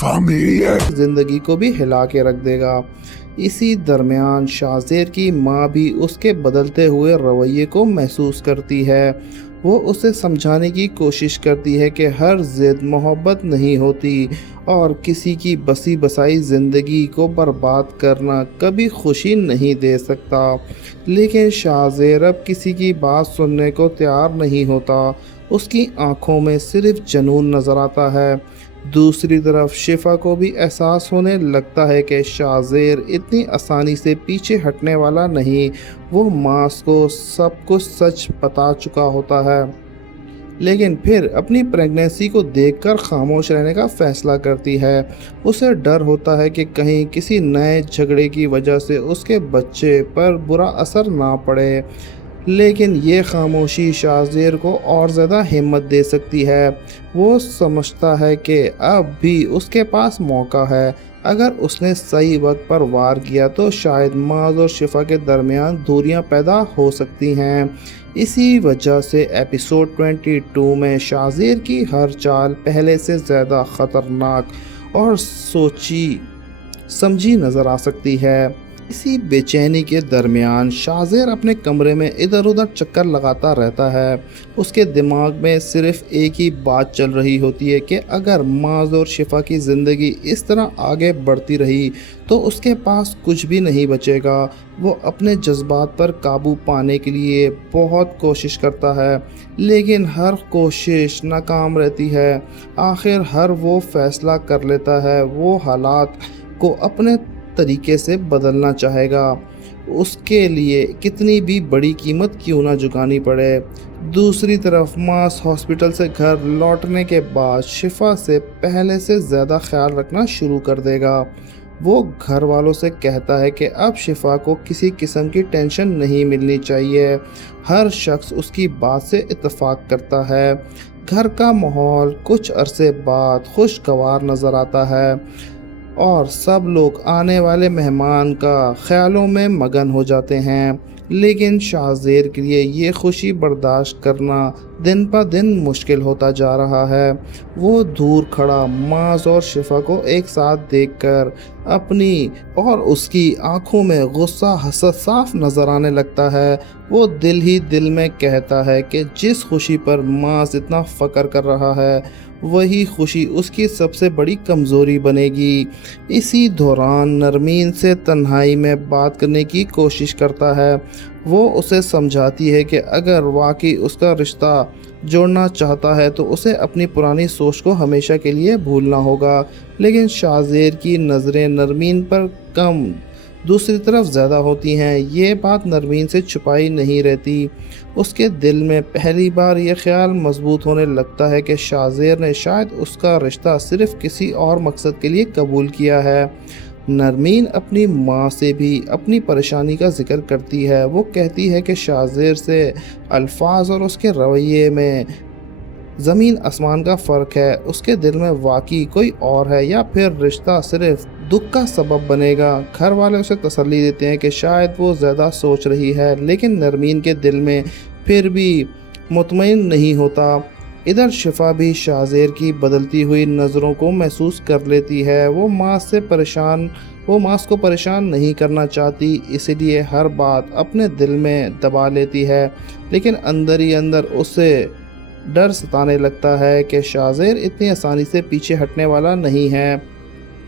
Familia. زندگی کو بھی ہلا کے رکھ دے گا۔ اسی درمیان شاہزیر کی ماں بھی اس کے بدلتے ہوئے رویے کو محسوس کرتی ہے۔ وہ اسے سمجھانے کی کوشش کرتی ہے کہ ہر ضد محبت نہیں ہوتی اور کسی کی بسی بسائی زندگی کو برباد کرنا کبھی خوشی نہیں دے سکتا، لیکن شاہزیر اب کسی کی بات سننے کو تیار نہیں ہوتا۔ اس کی آنکھوں میں صرف جنون نظر آتا ہے۔ دوسری طرف شفا کو بھی احساس ہونے لگتا ہے کہ شاہزیر اتنی آسانی سے پیچھے ہٹنے والا نہیں۔ وہ ماس کو سب کچھ سچ بتا چکا ہوتا ہے، لیکن پھر اپنی پریگننسی کو دیکھ کر خاموش رہنے کا فیصلہ کرتی ہے۔ اسے ڈر ہوتا ہے کہ کہیں کسی نئے جھگڑے کی وجہ سے اس کے بچے پر برا اثر نہ پڑے، لیکن یہ خاموشی شاہزیر کو اور زیادہ ہمت دے سکتی ہے۔ وہ سمجھتا ہے کہ اب بھی اس کے پاس موقع ہے۔ اگر اس نے صحیح وقت پر وار کیا تو شاید معاذ اور شفا کے درمیان دوریاں پیدا ہو سکتی ہیں۔ اسی وجہ سے ایپیسوڈ 22 میں شاہزیر کی ہر چال پہلے سے زیادہ خطرناک اور سوچی سمجھی نظر آ سکتی ہے۔ اسی بے چینی کے درمیان شاہزیر اپنے کمرے میں ادھر ادھر چکر لگاتا رہتا ہے۔ اس کے دماغ میں صرف ایک ہی بات چل رہی ہوتی ہے کہ اگر معاذ اور شفا کی زندگی اس طرح آگے بڑھتی رہی تو اس کے پاس کچھ بھی نہیں بچے گا۔ وہ اپنے جذبات پر قابو پانے کے لیے بہت کوشش کرتا ہے، لیکن ہر کوشش ناکام رہتی ہے۔ آخر ہر وہ فیصلہ کر لیتا ہے، وہ حالات کو اپنے طریقے سے بدلنا چاہے گا، اس کے لیے کتنی بھی بڑی قیمت کیوں نہ چکانی پڑے۔ دوسری طرف ماس ہاسپٹل سے گھر لوٹنے کے بعد شفا سے پہلے سے زیادہ خیال رکھنا شروع کر دے گا۔ وہ گھر والوں سے کہتا ہے کہ اب شفا کو کسی قسم کی ٹینشن نہیں ملنی چاہیے۔ ہر شخص اس کی بات سے اتفاق کرتا ہے۔ گھر کا ماحول کچھ عرصے بعد خوشگوار نظر آتا ہے اور سب لوگ آنے والے مہمان کا خیالوں میں مگن ہو جاتے ہیں، لیکن شاہزیر کے لیے یہ خوشی برداشت کرنا دن پہ دن مشکل ہوتا جا رہا ہے۔ وہ دور کھڑا معاذ اور شفا کو ایک ساتھ دیکھ کر اپنی اور اس کی آنکھوں میں غصہ حسد صاف نظر آنے لگتا ہے۔ وہ دل ہی دل میں کہتا ہے کہ جس خوشی پر معاذ اتنا فخر کر رہا ہے وہی خوشی اس کی سب سے بڑی کمزوری بنے گی۔ اسی دوران نرمین سے تنہائی میں بات کرنے کی کوشش کرتا ہے۔ وہ اسے سمجھاتی ہے کہ اگر واقعی اس کا رشتہ جوڑنا چاہتا ہے تو اسے اپنی پرانی سوچ کو ہمیشہ کے لیے بھولنا ہوگا، لیکن شاہزیر کی نظریں نرمین پر کم دوسری طرف زیادہ ہوتی ہیں۔ یہ بات نرمین سے چھپائی نہیں رہتی۔ اس کے دل میں پہلی بار یہ خیال مضبوط ہونے لگتا ہے کہ شاہزیر نے شاید اس کا رشتہ صرف کسی اور مقصد کے لیے قبول کیا ہے۔ نرمین اپنی ماں سے بھی اپنی پریشانی کا ذکر کرتی ہے۔ وہ کہتی ہے کہ شاہزیر سے الفاظ اور اس کے رویے میں زمین آسمان کا فرق ہے۔ اس کے دل میں واقعی کوئی اور ہے یا پھر رشتہ صرف دکھ کا سبب بنے گا۔ گھر والے اسے تسلی دیتے ہیں کہ شاید وہ زیادہ سوچ رہی ہے، لیکن نرمین کے دل میں پھر بھی مطمئن نہیں ہوتا۔ ادھر شفا بھی شاہزیر کی بدلتی ہوئی نظروں کو محسوس کر لیتی ہے۔ وہ ماس کو پریشان نہیں کرنا چاہتی، اس لیے ہر بات اپنے دل میں دبا لیتی ہے، لیکن اندر ہی اندر اسے ڈر ستانے لگتا ہے کہ شاہزیر اتنی آسانی سے پیچھے ہٹنے والا نہیں ہے۔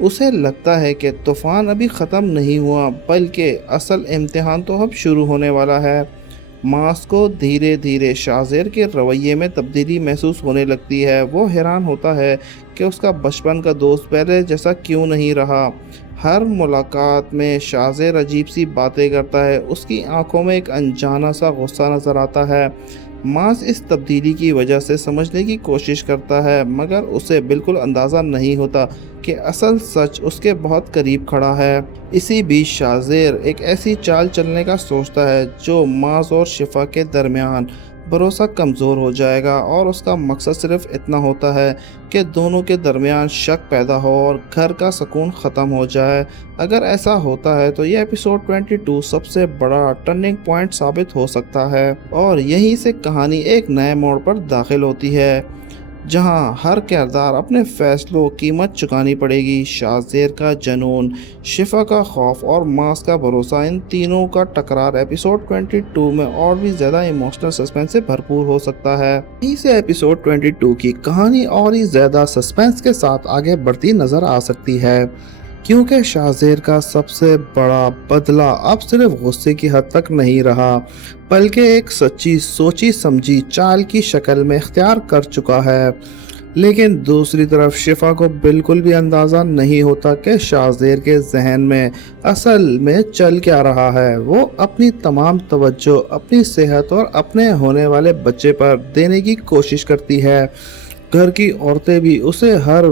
اسے لگتا ہے کہ طوفان ابھی ختم نہیں ہوا، بلکہ اصل امتحان تو اب شروع ہونے والا ہے۔ ماس کو دھیرے دھیرے شاہزیر کے رویے میں تبدیلی محسوس ہونے لگتی ہے۔ وہ حیران ہوتا ہے کہ اس کا بچپن کا دوست پہلے جیسا کیوں نہیں رہا۔ ہر ملاقات میں شاہزیر عجیب سی باتیں کرتا ہے۔ اس کی آنکھوں میں ایک انجانا سا غصہ نظر آتا ہے۔ ماس اس تبدیلی کی وجہ سے سمجھنے کی کوشش کرتا ہے، مگر اسے بالکل اندازہ نہیں ہوتا کہ اصل سچ اس کے بہت قریب کھڑا ہے۔ اسی بیچ شاہزیر ایک ایسی چال چلنے کا سوچتا ہے جو ماس اور شفا کے درمیان بھروسہ کمزور ہو جائے گا، اور اس کا مقصد صرف اتنا ہوتا ہے کہ دونوں کے درمیان شک پیدا ہو اور گھر کا سکون ختم ہو جائے۔ اگر ایسا ہوتا ہے تو یہ ایپیسوڈ 22 سب سے بڑا ٹرننگ پوائنٹ ثابت ہو سکتا ہے، اور یہیں سے کہانی ایک نئے موڑ پر داخل ہوتی ہے۔ जहां हर किरदार अपने फैसलों कीमत चुकानी पड़ेगी। शाहज़ेर का जुनून, शिफा का खौफ और मास का भरोसा, इन तीनों का टकरार एपिसोड 22 में और भी ज़्यादा इमोशनल सस्पेंस से भरपूर हो सकता है। यहीं से एपिसोड 22 की कहानी और ही ज़्यादा सस्पेंस के साथ आगे बढ़ती नज़र आ सकती है, क्योंकि शाहज़ेर का सबसे बड़ा बदला अब सिर्फ गुस्से की हद तक नहीं रहा, बल्कि एक सच्ची सोची समझी चाल की शक्ल में इख्तियार कर चुका है। लेकिन दूसरी तरफ शिफा को बिल्कुल भी अंदाज़ा नहीं होता कि शाहज़ेर के जहन में असल में चल क्या रहा है। वो अपनी तमाम तवज्जो अपनी सेहत और अपने होने वाले बच्चे पर देने की कोशिश करती है। घर की औरतें भी उसे हर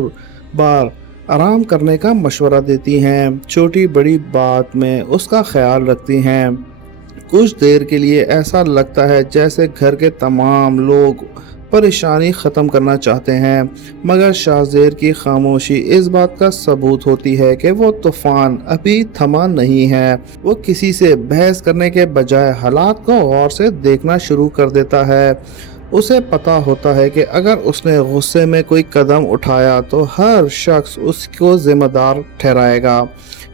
बार आराम करने का मशवरा देती हैं, छोटी बड़ी बात में उसका ख्याल रखती हैं। कुछ देर के लिए ऐसा लगता है जैसे घर के तमाम लोग परेशानी ख़त्म करना चाहते हैं, मगर शाहज़ेर की खामोशी इस बात का सबूत होती है कि वो तूफ़ान अभी थमा नहीं है। वो किसी से बहस करने के बजाय हालात को गौर से देखना शुरू कर देता है। उसे पता होता है कि अगर उसने गुस्से में कोई कदम उठाया तो हर शख्स उसको ज़िम्मेदार ठहराएगा।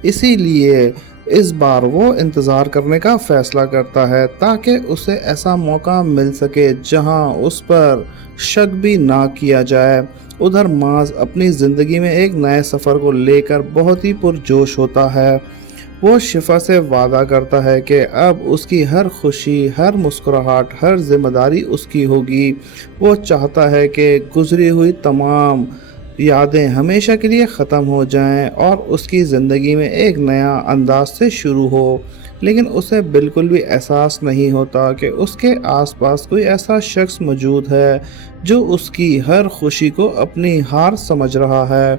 इसीलिए इस बार वो इंतज़ार करने का फ़ैसला करता है, ताकि उसे ऐसा मौका मिल सके जहां उस पर शक भी ना किया जाए। उधर माज अपनी ज़िंदगी में एक नए सफ़र को लेकर बहुत ही पुरजोश होता है। वो शिफा से वादा करता है कि अब उसकी हर खुशी, हर मुस्कुराहट, हर जिम्मेदारी उसकी होगी। वो चाहता है कि गुजरी हुई तमाम यादें हमेशा के लिए ख़त्म हो जाएं और उसकी ज़िंदगी में एक नया अंदाज से शुरू हो। लेकिन उसे बिल्कुल भी एहसास नहीं होता कि उसके आसपास कोई ऐसा शख्स मौजूद है जो उसकी हर खुशी को अपनी हार समझ रहा है।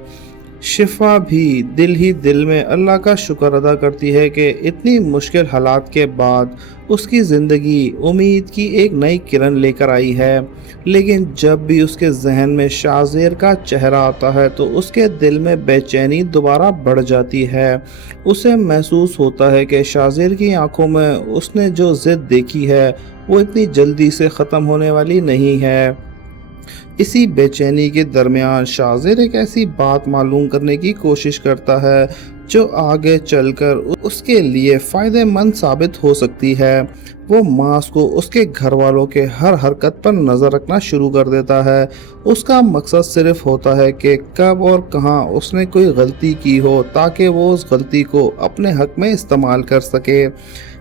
शिफा भी दिल ही दिल में अल्लाह का शुक्र अदा करती है कि इतनी मुश्किल हालात के बाद उसकी ज़िंदगी उम्मीद की एक नई किरण लेकर आई है। लेकिन जब भी उसके जहन में शाहज़ेर का चेहरा आता है तो उसके दिल में बेचैनी दोबारा बढ़ जाती है। उसे महसूस होता है कि शाहज़ेर की आंखों में उसने जो ज़िद देखी है वो इतनी जल्दी से ख़त्म होने वाली नहीं है। इसी बेचैनी के दरमियान शाहज़ेर एक ऐसी बात मालूम करने की कोशिश करता है जो आगे चलकर उसके लिए फ़ायदेमंद साबित हो सकती है। वो मास को उसके घर वालों के हर हरकत पर नज़र रखना शुरू कर देता है। उसका मकसद सिर्फ होता है कि कब और कहाँ उसने कोई गलती की हो, ताकि वो उस गलती को अपने हक में इस्तेमाल कर सके।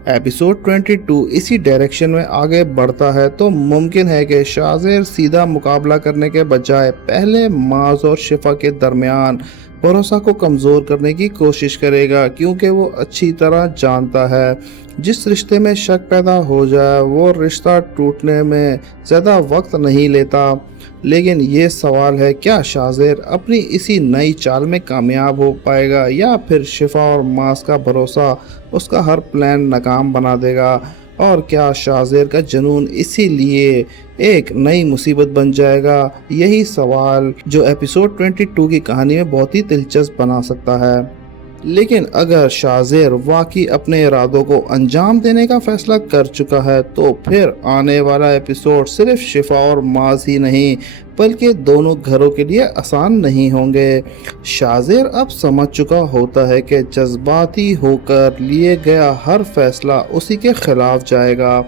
एपिसोड 22 इसी डायरेक्शन में आगे बढ़ता है तो मुमकिन है कि शाहज़ेर सीधा मुकाबला करने के बजाय पहले माज और शिफा के दरमियान भरोसा को कमज़ोर करने की कोशिश करेगा, क्योंकि वो अच्छी तरह जानता है जिस रिश्ते में शक पैदा हो जाए वो रिश्ता टूटने में ज़्यादा वक्त नहीं लेता। लेकिन ये सवाल है, क्या शाहज़ेर अपनी इसी नई चाल में कामयाब हो पाएगा या फिर शिफा और मास का भरोसा उसका हर प्लान नाकाम बना देगा? और क्या शाहज़ेर का जुनून इसीलिए एक नई मुसीबत बन जाएगा? यही सवाल जो एपिसोड 22 की कहानी में बहुत ही दिलचस्प बना सकता है। लेकिन अगर शाहज़ेर वाकई अपने इरादों को अंजाम देने का फैसला कर चुका है तो फिर आने वाला एपिसोड सिर्फ शिफा और माज ही नहीं बल्कि दोनों घरों के लिए आसान नहीं होंगे। शाहज़ेर अब समझ चुका होता है कि जज्बाती होकर लिए गया हर फैसला उसी के खिलाफ जाएगा।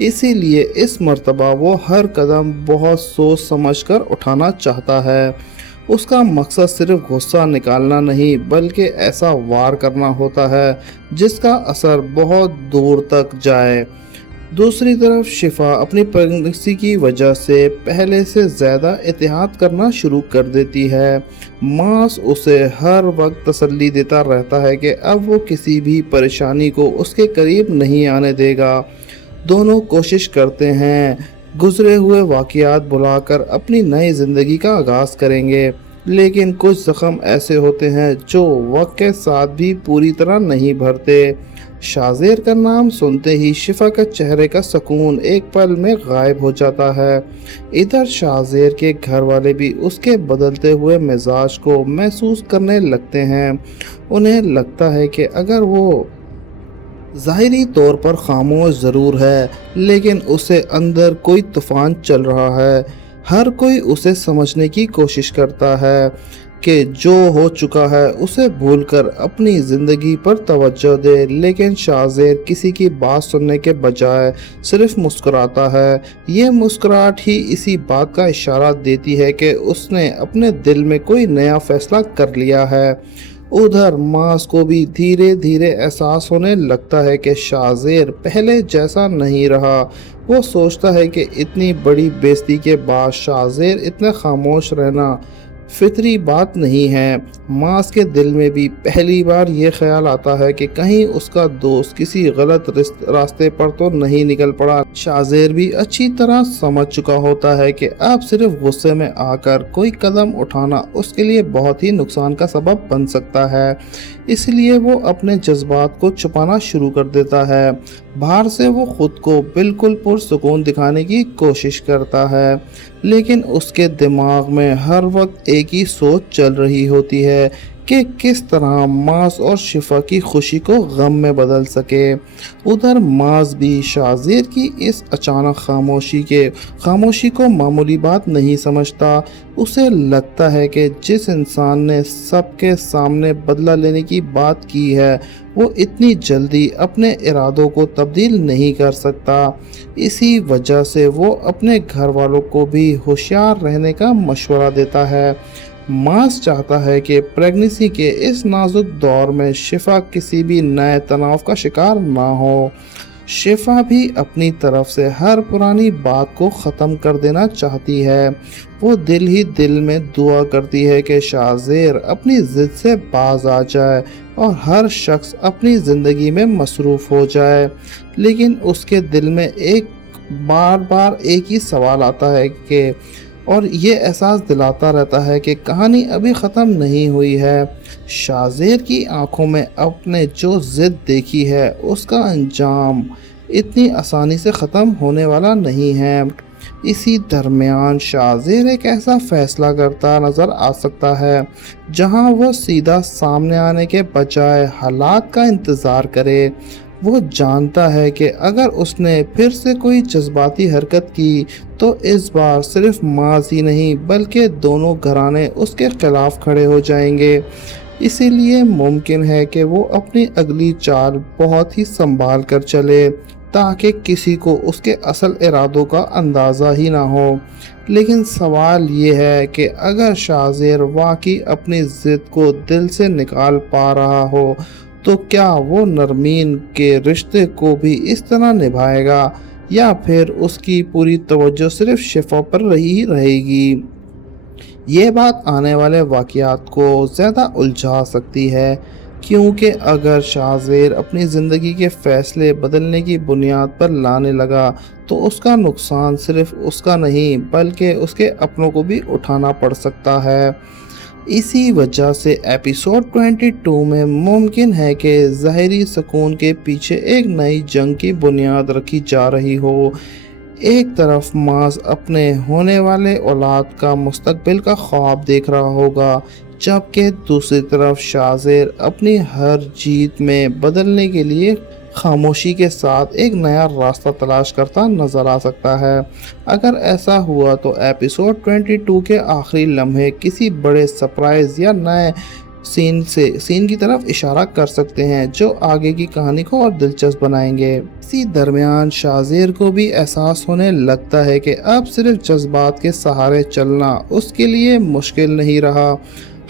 इसीलिए इस मर्तबा वो हर कदम बहुत सोच समझकर उठाना चाहता है। उसका मकसद सिर्फ गुस्सा निकालना नहीं बल्कि ऐसा वार करना होता है जिसका असर बहुत दूर तक जाए। दूसरी तरफ शिफा अपनी प्रेगनेंसी की वजह से पहले से ज़्यादा एहतियात करना शुरू कर देती है। मास उसे हर वक्त तसल्ली देता रहता है कि अब वो किसी भी परेशानी को उसके करीब नहीं आने देगा। दोनों कोशिश करते हैं गुजरे हुए वाक़यात भुलाकर अपनी नई ज़िंदगी का आगाज़ करेंगे, लेकिन कुछ ज़ख्म ऐसे होते हैं जो वक्त के साथ भी पूरी तरह नहीं भरते। शाहज़ेर का नाम सुनते ही शिफा के चेहरे का सुकून एक पल में गायब हो जाता है। इधर शाहज़ेर के घर वाले भी उसके बदलते हुए मिजाज को महसूस करने लगते हैं। उन्हें लगता है कि अगर वो ज़ाहिरी तौर पर खामोश ज़रूर है, लेकिन उसे अंदर कोई तूफ़ान चल रहा है। हर कोई उसे समझने की कोशिश करता है कि जो हो चुका है उसे भूलकर अपनी ज़िंदगी पर तवज्जो दे, लेकिन शाहज़ेर किसी की बात सुनने के बजाय सिर्फ मुस्कुराता है। ये मुस्कुराहट ही इसी बात का इशारा देती है कि उसने अपने दिल में कोई नया फैसला कर लिया है। उधर मास को भी धीरे धीरे एहसास होने लगता है कि शाहज़ेर पहले जैसा नहीं रहा। वो सोचता है कि इतनी बड़ी बेइज्जती के बाद शाहज़ेर इतना खामोश रहना फितरी बात नहीं है। मास के दिल में भी पहली बार ये ख्याल आता है कि कहीं उसका दोस्त किसी गलत रास्ते पर तो नहीं निकल पड़ा। शाहज़ेर भी अच्छी तरह समझ चुका होता है कि अब सिर्फ गुस्से में आकर कोई कदम उठाना उसके लिए बहुत ही नुकसान का सबब बन सकता है। इसलिए वो अपने जज्बात को छुपाना शुरू कर देता है। बाहर से वो खुद को बिल्कुल पुरसुकून दिखाने की कोशिश करता है, लेकिन उसके दिमाग में हर वक्त एक ही सोच चल रही होती है कि किस तरह मास और शिफा की खुशी को गम में बदल सके। उधर मास भी शाहज़ेर की इस अचानक खामोशी को मामूली बात नहीं समझता। उसे लगता है कि जिस इंसान ने सबके सामने बदला लेने की बात की है वो इतनी जल्दी अपने इरादों को तब्दील नहीं कर सकता। इसी वजह से वो अपने घर वालों को भी होशियार रहने का मशवरा देता है। मास चाहता है कि प्रेगनेंसी के इस नाजुक दौर में शिफा किसी भी नए तनाव का शिकार ना हो। शिफा भी अपनी तरफ से हर पुरानी बात को ख़त्म कर देना चाहती है। वो दिल ही दिल में दुआ करती है कि शाहज़ेर अपनी ज़िद से बाज आ जाए और हर शख्स अपनी ज़िंदगी में मसरूफ़ हो जाए। लेकिन उसके दिल में बार बार एक ही सवाल आता है कि और ये एहसास दिलाता रहता है कि कहानी अभी ख़त्म नहीं हुई है। शाहज़ेर की आंखों में अपने जो ज़िद देखी है उसका अंजाम इतनी आसानी से ख़त्म होने वाला नहीं है। इसी दरमियान शाहज़ेर एक ऐसा फ़ैसला करता नज़र आ सकता है जहां वह सीधा सामने आने के बजाय हालात का इंतज़ार करे। वो जानता है कि अगर उसने फिर से कोई जज्बाती हरकत की तो इस बार सिर्फ मास ही नहीं बल्कि दोनों घराने उसके खिलाफ खड़े हो जाएंगे। इसीलिए मुमकिन है कि वो अपनी अगली चाल बहुत ही संभाल कर चले ताकि किसी को उसके असल इरादों का अंदाज़ा ही ना हो। लेकिन सवाल ये है कि अगर शाहज़ेर वाकई अपनी ज़िद को दिल से निकाल पा रहा हो तो क्या वो नरमीन के रिश्ते को भी इस तरह निभाएगा या फिर उसकी पूरी तवज्जो सिर्फ शिफा पर ही रहेगी। ये बात आने वाले वाक़यात को ज़्यादा उलझा सकती है, क्योंकि अगर शाहज़ेर अपनी ज़िंदगी के फ़ैसले बदलने की बुनियाद पर लाने लगा तो उसका नुकसान सिर्फ उसका नहीं बल्कि उसके अपनों को भी उठाना पड़ सकता है। इसी वजह से एपिसोड 22 में मुमकिन है कि ज़ाहिरी सुकून के पीछे एक नई जंग की बुनियाद रखी जा रही हो। एक तरफ मास अपने होने वाले औलाद का मुस्तकबिल का ख्वाब देख रहा होगा, जबकि दूसरी तरफ शाहज़ेर अपनी हर जीत में बदलने के लिए खामोशी के साथ एक नया रास्ता तलाश करता नजर आ सकता है। अगर ऐसा हुआ तो एपिसोड 22 के आखिरी लम्हे किसी बड़े सरप्राइज़ या नए सीन की तरफ इशारा कर सकते हैं जो आगे की कहानी को और दिलचस्प बनाएंगे। इसी दरमियान शाहज़ेर को भी एहसास होने लगता है कि अब सिर्फ जज्बात के सहारे चलना उसके लिए मुश्किल नहीं रहा।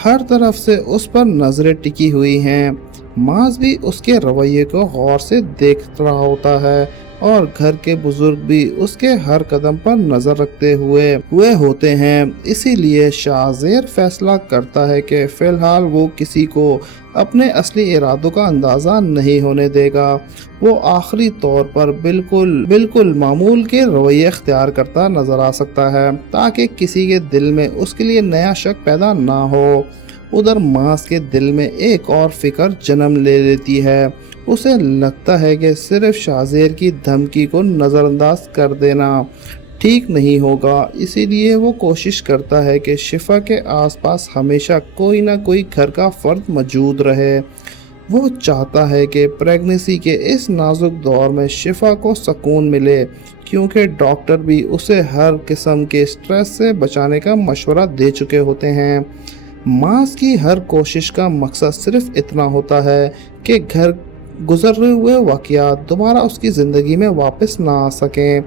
हर तरफ से उस पर नज़रें टिकी हुई हैं। मास भी उसके रवैये को गौर से देख रहा होता है और घर के बुजुर्ग भी उसके हर कदम पर नज़र रखते हुए होते हैं। इसीलिए शाहज़ेर फैसला करता है कि फ़िलहाल वो किसी को अपने असली इरादों का अंदाज़ा नहीं होने देगा। वो आखिरी तौर पर बिल्कुल मामूल के रवैये अख्तियार करता नज़र आ सकता है ताकि किसी के दिल में उसके लिए नया शक पैदा ना हो। उधर मास के दिल में एक और फिक्र जन्म ले लेती है। उसे लगता है कि सिर्फ शाहज़ेर की धमकी को नज़रअंदाज कर देना ठीक नहीं होगा। इसीलिए वो कोशिश करता है कि शिफा के आसपास हमेशा कोई ना कोई घर का फ़र्द मौजूद रहे। وہ چاہتا ہے کہ प्रेगनेंसी के इस नाजुक दौर में शिफा को सुकून मिले, क्योंकि डॉक्टर भी उसे हर किस्म के स्ट्रेस से बचाने का मशवरा दे चुके होते हैं। मास की हर कोशिश का मकसद सिर्फ इतना होता है कि घर गुजरे हुए वाक़यात दोबारा उसकी ज़िंदगी में वापस ना आ सकें।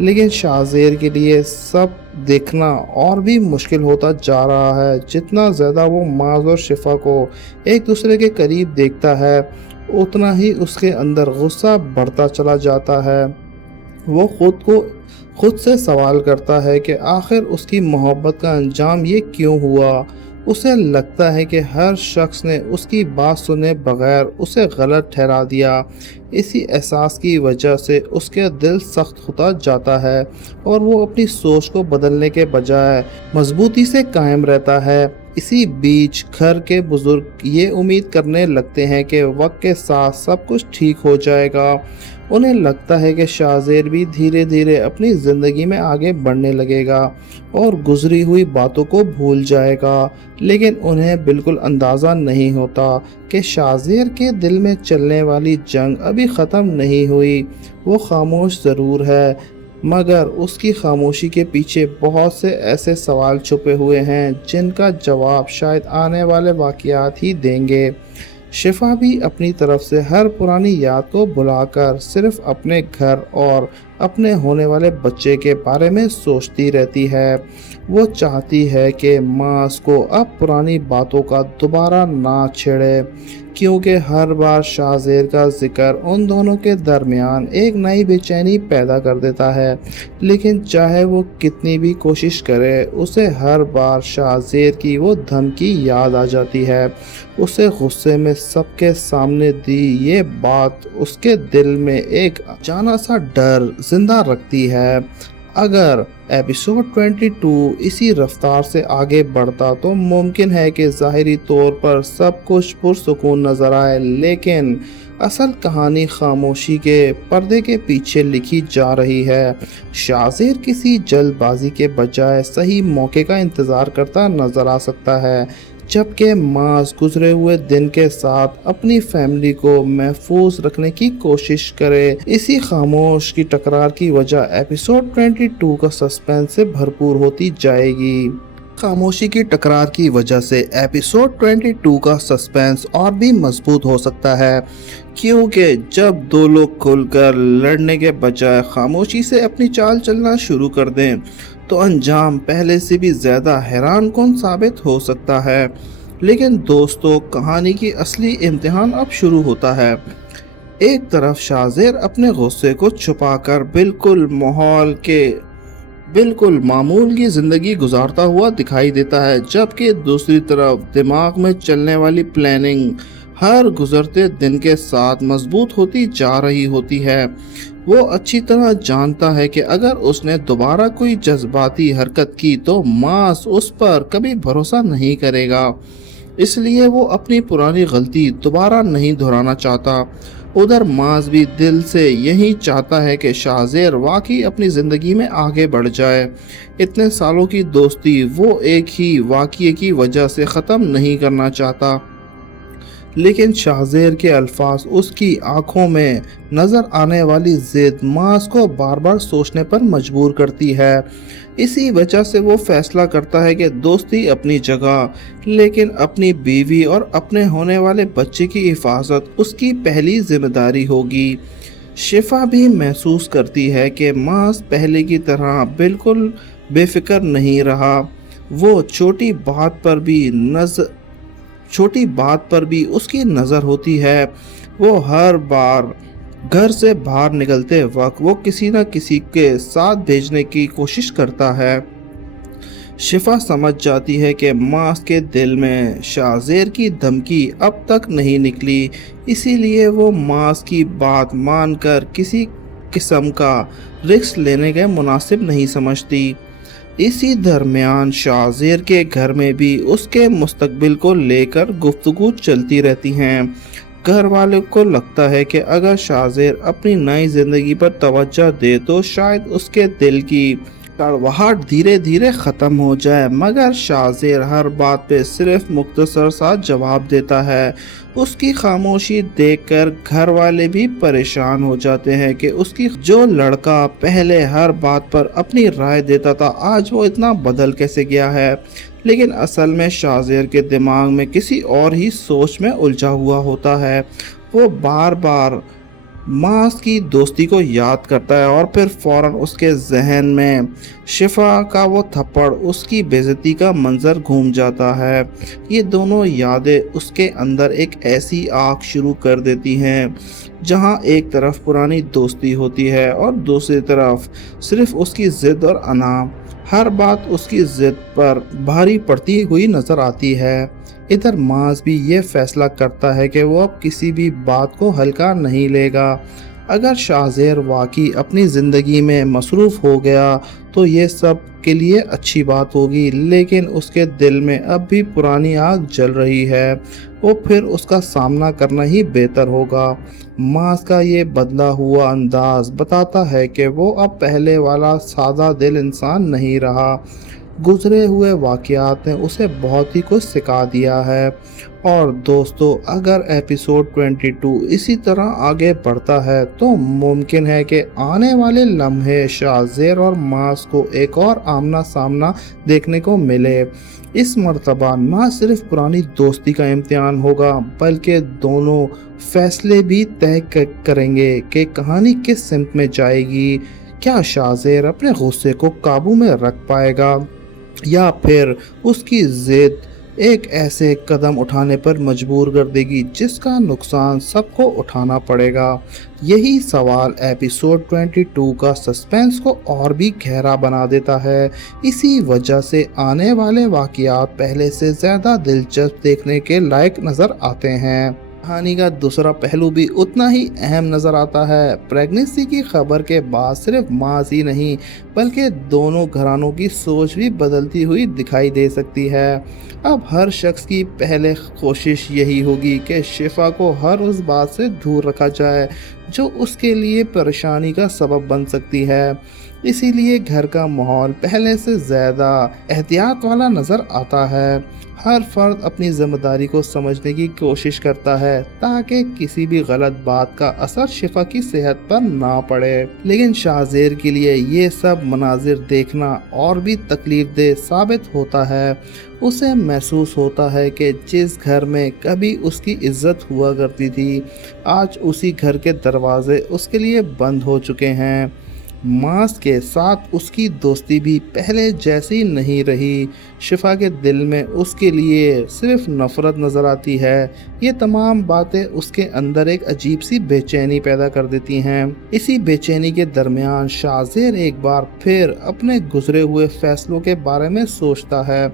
लेकिन शाहज़ेर के लिए सब देखना और भी मुश्किल होता जा रहा है। जितना ज़्यादा वो माज़ और शिफा को एक दूसरे के करीब देखता है, उतना ही उसके अंदर गुस्सा बढ़ता चला जाता है। वो खुद से सवाल करता है कि आखिर उसकी मोहब्बत का अंजाम ये क्यों हुआ। उसे लगता है कि हर शख्स ने उसकी बात सुने बगैर उसे गलत ठहरा दिया। इसी एहसास की वजह से उसके दिल सख्त होता जाता है और वो अपनी सोच को बदलने के बजाय मजबूती से कायम रहता है। इसी बीच घर के बुजुर्ग ये उम्मीद करने लगते हैं कि वक्त के साथ सब कुछ ठीक हो जाएगा। उन्हें लगता है कि शाहज़ेर भी धीरे धीरे अपनी ज़िंदगी में आगे बढ़ने लगेगा और गुजरी हुई बातों को भूल जाएगा। लेकिन उन्हें बिल्कुल अंदाज़ा नहीं होता कि शाहज़ेर के दिल में चलने वाली जंग अभी ख़त्म नहीं हुई। वो खामोश ज़रूर है, मगर उसकी खामोशी के पीछे बहुत से ऐसे सवाल छुपे हुए हैं जिनका जवाब शायद आने वाले वाक़यात ही देंगे। शिफा भी अपनी तरफ से हर पुरानी याद को भुलाकर सिर्फ अपने घर और अपने होने वाले बच्चे के बारे में सोचती रहती है। वो चाहती है कि मास को अब पुरानी बातों का दोबारा ना छेड़े, क्योंकि हर बार शाहज़ेर का जिक्र उन दोनों के दरमियान एक नई बेचैनी पैदा कर देता है। लेकिन चाहे वो कितनी भी कोशिश करे, उसे हर बार शाहज़ेर की वो धमकी याद आ जाती है। उसे गुस्से में सबके सामने दी ये बात उसके दिल में एक अचानक सा डर जिंदा रखती है। अगर एपिसोड 22 इसी रफ्तार से आगे बढ़ता तो मुमकिन है कि ज़ाहिरी तौर पर सब कुछ पुरसुकून नज़र आए, लेकिन असल कहानी खामोशी के पर्दे के पीछे लिखी जा रही है। शाहज़ेर किसी जल्दबाजी के बजाय सही मौके का इंतज़ार करता नज़र आ सकता है, जबकि मास गुजरे हुए दिन के साथ अपनी फैमिली को महफूज रखने की कोशिश करे। इसी खामोश की टकरार की वजह एपिसोड 22 का सस्पेंस से भरपूर होती जाएगी। खामोशी की टकरार की वजह से एपिसोड 22 का सस्पेंस और भी मजबूत हो सकता है, क्योंकि जब दो लोग खुलकर लड़ने के बजाय खामोशी से अपनी चाल चलना शुरू कर दें तो अंजाम पहले से भी ज़्यादा हैरान कुन साबित हो सकता है। लेकिन दोस्तों, कहानी की असली इम्तिहान अब शुरू होता है। एक तरफ शाहज़ेर अपने गुस्से को छुपाकर बिल्कुल मामूल की ज़िंदगी गुजारता हुआ दिखाई देता है, जबकि दूसरी तरफ दिमाग में चलने वाली प्लानिंग हर गुजरते दिन के साथ मजबूत होती जा रही होती है। वो अच्छी तरह जानता है कि अगर उसने दोबारा कोई जज्बाती हरकत की तो मास उस पर कभी भरोसा नहीं करेगा। इसलिए वो अपनी पुरानी गलती दोबारा नहीं दोहराना चाहता। उधर मास भी दिल से यही चाहता है कि शाहज़ेर वाकई अपनी ज़िंदगी में आगे बढ़ जाए। इतने सालों की दोस्ती वो एक ही वाक़ये की वजह से ख़त्म नहीं करना चाहता। लेकिन शाहज़ेर के अल्फाज, उसकी आंखों में नज़र आने वाली ज़िद मास को बार बार सोचने पर मजबूर करती है। इसी वजह से वो फैसला करता है कि दोस्ती अपनी जगह, लेकिन अपनी बीवी और अपने होने वाले बच्चे की हिफाजत उसकी पहली जिम्मेदारी होगी। शिफा भी महसूस करती है कि मास पहले की तरह बिल्कुल बेफिक्र नहीं रहा। वो छोटी बात पर भी उसकी नज़र होती है। वो हर बार घर से बाहर निकलते वक्त वो किसी न किसी के साथ भेजने की कोशिश करता है। शिफा समझ जाती है कि मास के दिल में शाहज़ेर की धमकी अब तक नहीं निकली, इसीलिए वो मास की बात मानकर किसी किस्म का रिस्क लेने के मुनासिब नहीं समझती। इसी दरमियान शाहज़ेर के घर में भी उसके मुस्तकबिल को लेकर गुफ्तगू चलती रहती हैं। घर वालों को लगता है कि अगर शाहज़ेर अपनी नई ज़िंदगी पर तवज्जो दे तो शायद उसके दिल की कड़वाहट धीरे धीरे खत्म हो जाए, मगर शाहजेर हर बात पे सिर्फ मुख्तसर सा जवाब देता है। उसकी खामोशी देखकर घर वाले भी परेशान हो जाते हैं कि उसकी जो लड़का पहले हर बात पर अपनी राय देता था, आज वो इतना बदल कैसे गया है। लेकिन असल में शाहजेर के दिमाग में किसी और ही सोच में उलझा हुआ होता है। वो बार बार मास की दोस्ती को याद करता है और फिर फौरन उसके जहन में शिफा का वो थप्पड़, उसकी बेइज्जती का मंजर घूम जाता है। ये दोनों यादें उसके अंदर एक ऐसी आग शुरू कर देती हैं जहां एक तरफ पुरानी दोस्ती होती है और दूसरी तरफ सिर्फ उसकी ज़िद और अना। हर बात उसकी ज़िद पर भारी पड़ती हुई नज़र आती है। इधर मास भी ये फैसला करता है कि वो अब किसी भी बात को हल्का नहीं लेगा। अगर शाहजेर वाकई अपनी ज़िंदगी में मसरूफ़ हो गया तो ये सब के लिए अच्छी बात होगी, लेकिन उसके दिल में अब भी पुरानी आग जल रही है। वो फिर उसका सामना करना ही बेहतर होगा। मास का ये बदला हुआ अंदाज बताता है कि वो अब पहले वाला सादा दिल इंसान नहीं रहा। गुजरे हुए वाक़यात ने उसे बहुत ही कुछ सिखा दिया है। और दोस्तों, अगर एपिसोड 22 इसी तरह आगे बढ़ता है तो मुमकिन है कि आने वाले लम्हे शाहजेर और मास को एक और आमना सामना देखने को मिले। इस मर्तबा ना सिर्फ पुरानी दोस्ती का इम्तिहान होगा, बल्कि दोनों फैसले भी तय करेंगे कि कहानी किस सिमत में जाएगी। क्या शाहजेर अपने गुस्से को काबू में रख पाएगा या फिर उसकी ज़िद एक ऐसे कदम उठाने पर मजबूर कर देगी जिसका नुकसान सबको उठाना पड़ेगा। यही सवाल एपिसोड 22 का सस्पेंस को और भी गहरा बना देता है। इसी वजह से आने वाले वाक़यात पहले से ज़्यादा दिलचस्प देखने के लायक नज़र आते हैं। कहानी का दूसरा पहलू भी उतना ही अहम नज़र आता है। प्रेगनेंसी की खबर के बाद सिर्फ मास ही नहीं, बल्कि दोनों घरानों की सोच भी बदलती हुई दिखाई दे सकती है। अब हर शख्स की पहले कोशिश यही होगी कि शिफा को हर उस बात से दूर रखा जाए जो उसके लिए परेशानी का सबब बन सकती है। इसीलिए घर का माहौल पहले से ज़्यादा एहतियात वाला नज़र आता है। हर फर्द अपनी जिम्मेदारी को समझने की कोशिश करता है ताकि किसी भी गलत बात का असर शिफा की सेहत पर ना पड़े। लेकिन शाहजेर के लिए ये सब मनाजिर देखना और भी तकलीफदेह साबित होता है। उसे महसूस होता है कि जिस घर में कभी उसकी इज्जत हुआ करती थी, आज उसी घर के दरवाजे उसके लिए बंद हो चुके हैं। मास के साथ उसकी दोस्ती भी पहले जैसी नहीं रही। शिफा के दिल में उसके लिए सिर्फ नफ़रत नज़र आती है। ये तमाम बातें उसके अंदर एक अजीब सी बेचैनी पैदा कर देती हैं। इसी बेचैनी के दरमियान शाहजेर एक बार फिर अपने गुजरे हुए फैसलों के बारे में सोचता है।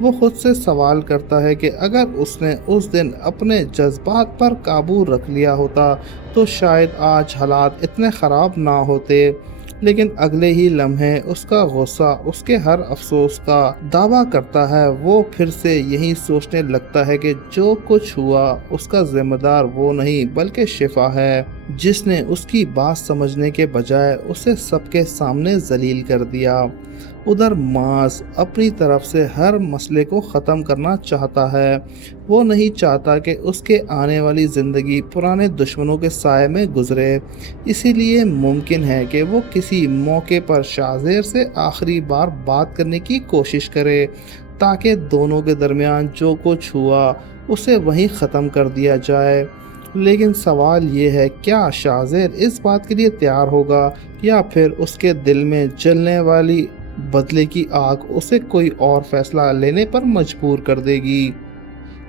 वो खुद से सवाल करता है कि अगर उसने उस दिन अपने जज्बात पर काबू रख लिया होता तो शायद आज हालात इतने ख़राब ना होते। लेकिन अगले ही लम्हे उसका गुस्सा उसके हर अफसोस का दावा करता है। वो फिर से यही सोचने लगता है कि जो कुछ हुआ उसका जिम्मेदार वो नहीं बल्कि शिफा है, जिसने उसकी बात समझने के बजाय उसे सबके सामने जलील कर दिया। उधर मास अपनी तरफ से हर मसले को ख़त्म करना चाहता है। वो नहीं चाहता कि उसके आने वाली ज़िंदगी पुराने दुश्मनों के साए में गुजरे। इसीलिए मुमकिन है कि वो किसी मौके पर शाहजेर से आखिरी बार बात करने की कोशिश करे ताकि दोनों के दरमियान जो कुछ हुआ उसे वहीं ख़त्म कर दिया जाए। लेकिन सवाल ये है, क्या शाहजेर इस बात के लिए तैयार होगा या फिर उसके दिल में जलने वाली बदले की आग उसे कोई और फैसला लेने पर मजबूर कर देगी।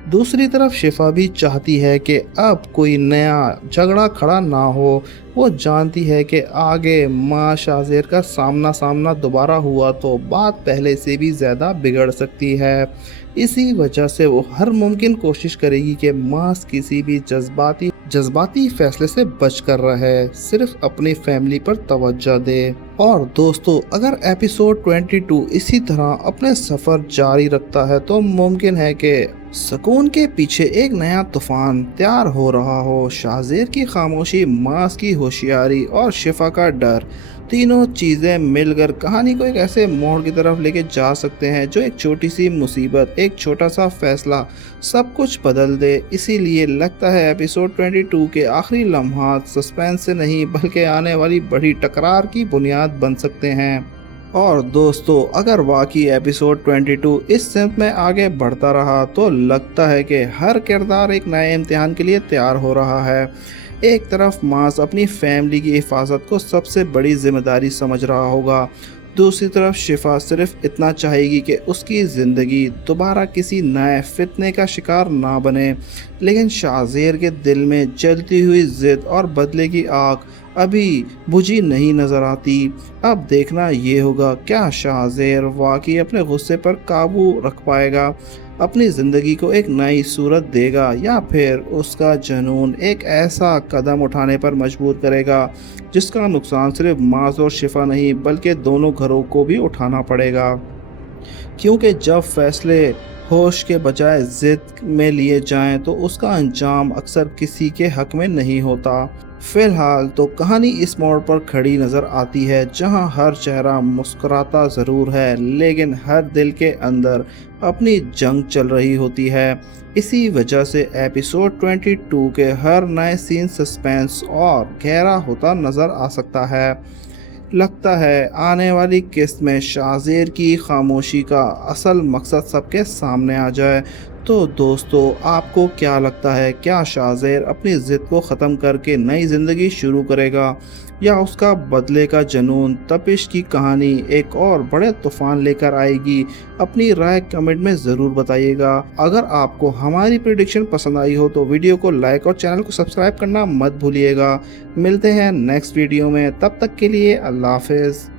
दूसरी तरफ शिफा भी चाहती है कि अब कोई नया झगड़ा खड़ा ना हो। वो जानती है कि आगे माँ शाहजेर का सामना दोबारा हुआ तो बात पहले से भी ज़्यादा बिगड़ सकती है। इसी वजह से वो हर मुमकिन कोशिश करेगी कि मास किसी भी जज्बाती फैसले से बच कर रहे, सिर्फ अपनी फैमिली पर तवज्जो दे। और दोस्तों, अगर एपिसोड 22 इसी तरह अपने सफ़र जारी रखता है तो मुमकिन है कि सुकून के पीछे एक नया तूफान तैयार हो रहा हो। शाहजेर की खामोशी, मास की होशियारी और शिफा का डर तीनों चीज़ें मिलकर कहानी को एक ऐसे मोड़ की तरफ लेके जा सकते हैं जो एक छोटी सी मुसीबत, एक छोटा सा फैसला सब कुछ बदल दे। इसीलिए लगता है एपिसोड 22 के आखिरी लम्हात सस्पेंस से नहीं बल्कि आने वाली बड़ी टकरार की बुनियाद बन सकते हैं। और दोस्तों, अगर वाकई एपिसोड 22 इस सिमत में आगे बढ़ता रहा तो लगता है कि हर किरदार एक नए इम्तिहान के लिए तैयार हो रहा है। एक तरफ मास अपनी फैमिली की हिफाजत को सबसे बड़ी जिम्मेदारी समझ रहा होगा, दूसरी तरफ शिफा सिर्फ इतना चाहेगी कि उसकी ज़िंदगी दोबारा किसी नए फितने का शिकार ना बने। लेकिन शाहज़ेर के दिल में जलती हुई ज़िद और बदले की आग अभी बुझी नहीं नज़र आती। अब देखना ये होगा, क्या शाहज़ेर वाकई अपने गुस्से पर काबू रख पाएगा, अपनी ज़िंदगी को एक नई सूरत देगा, या फिर उसका जुनून एक ऐसा कदम उठाने पर मजबूर करेगा जिसका नुकसान सिर्फ मास और शिफा नहीं बल्कि दोनों घरों को भी उठाना पड़ेगा। क्योंकि जब फैसले होश के बजाय ज़िद में लिए जाएं तो उसका अंजाम अक्सर किसी के हक में नहीं होता। फिलहाल तो कहानी इस मोड़ पर खड़ी नज़र आती है जहां हर चेहरा मुस्कुराता ज़रूर है लेकिन हर दिल के अंदर अपनी जंग चल रही होती है। इसी वजह से एपिसोड 22 के हर नए सीन सस्पेंस और गहरा होता नज़र आ सकता है। लगता है आने वाली किस्त में शाहज़ेर की खामोशी का असल मकसद सबके सामने आ जाए। तो दोस्तों, आपको क्या लगता है, क्या शाहज़ेर अपनी ज़िद को ख़त्म करके नई ज़िंदगी शुरू करेगा, या उसका बदले का जुनून तपिश की कहानी एक और बड़े तूफ़ान लेकर आएगी? अपनी राय कमेंट में ज़रूर बताइएगा। अगर आपको हमारी प्रेडिक्शन पसंद आई हो तो वीडियो को लाइक और चैनल को सब्सक्राइब करना मत भूलिएगा। मिलते हैं नेक्स्ट वीडियो में, तब तक के लिए अल्लाह हाफ़िज़।